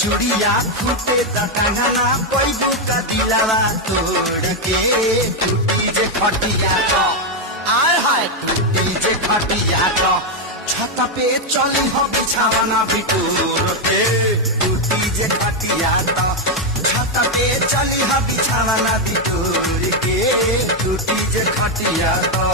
चुड़िया फूटे टांगना पैबू का दिलावा तोड़ के टूटी जे खटिया तो आय हाय टूटी जे खटिया तो छत पे चली हो बिछावना बिटूर के टूटी जे खटिया तो छत पे चली हो बिछावना बिटूर के टूटी जे खटिया तो